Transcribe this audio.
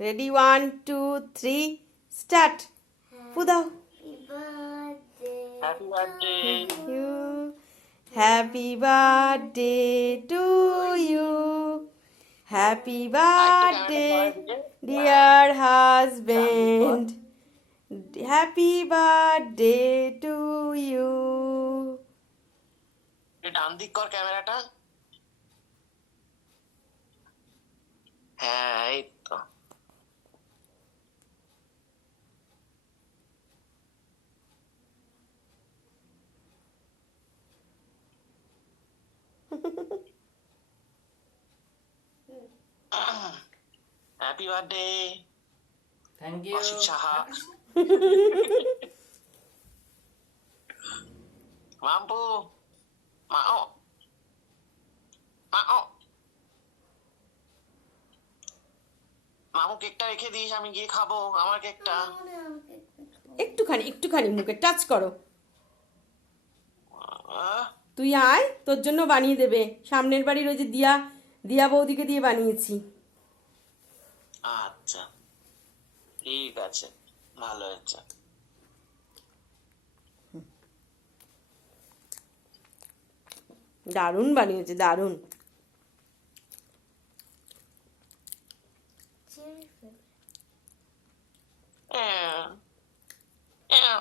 Ready 1 2 3 start ফু দাও happy birthday happy birthday to you happy birthday dear husband happy birthday to you ডান দিক কর ক্যামেরাটা। হ্যাঁ এই তো। Happy birthday thank you Asit Saha. Mampu মাও মাও মামু কেকটা রেখে দিস, আমি গিয়ে খাবো আমার কেকটা। একটুখানি একটুখানি মুখে টাচ করো আহ, তুই আয় তোর জন্য বানিয়ে দেবে সামনের বাড়ির ওই যে দিয়া দিয়া বৌদিকে দিয়ে বানিয়েছি আচ্ছা ঠিক আছে, ভালো হয়েছে। দারুণ বানিয়েছে দারুণ হ্যাঁ হ্যাঁ